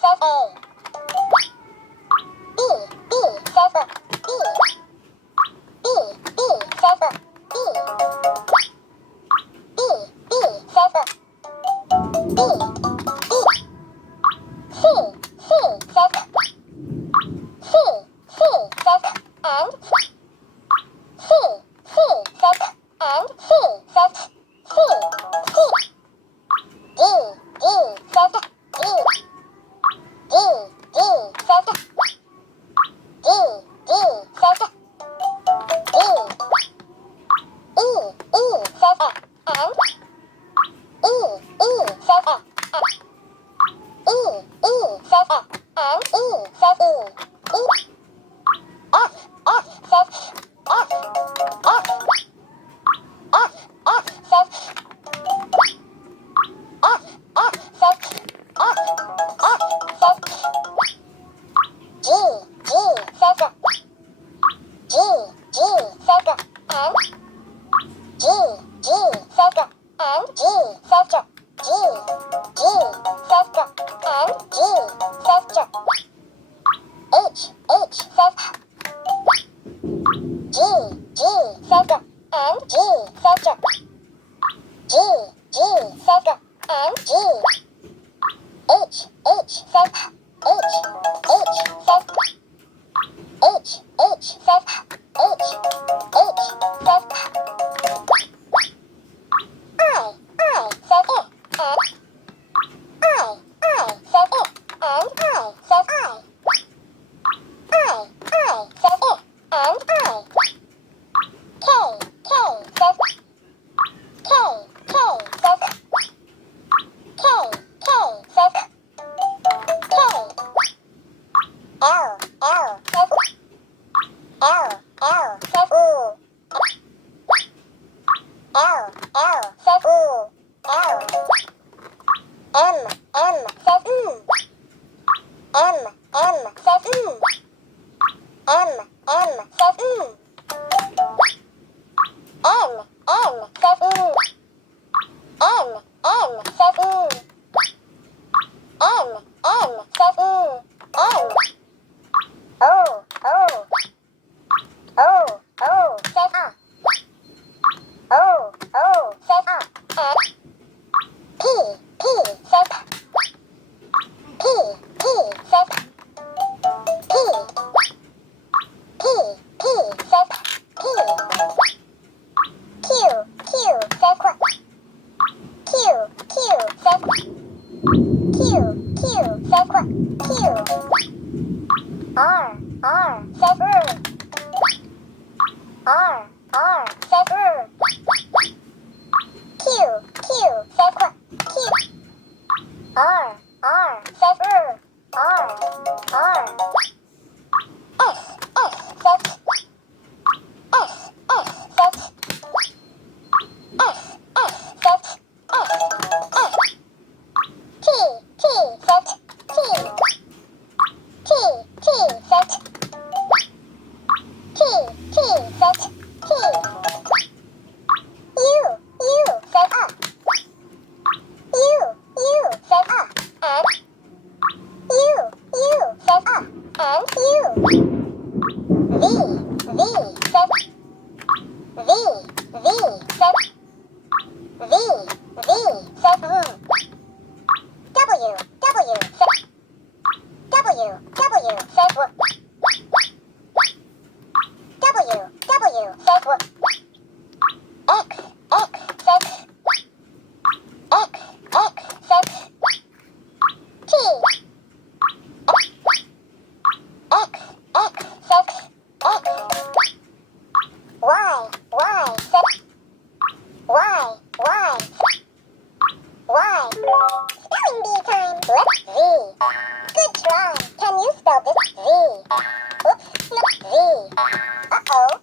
says A. B says a. B says a. B says a. B. C says a. C says a. And C says a. And C says C. D says a. D says a. D says a. D. E says a. And E says a. E says a. And E says E. F says F. F says F says F says G says a. G says a. And G says a. And G says a. G says a. And G says a. H says G says a. And G says a. G says a. And G. H says H says H says I says it. And I says it. And I says I. I says it. And I. K says K says K says K. L says L says ooh. L says ooh. L. M says M says M says N says N says N says N. O says A. O says A. And P says P says P says P. Q says what? Q says what? Q. R says R says Q says what? Q. R says R. S says S says T says U says up. U says up. And U says up. And U. V says V says W says W says what? W says what? X says T. X says X. Y says Y. Spelling bee time. Let's V. Good try. Can you spell this V? Oops, no V. Uh-oh.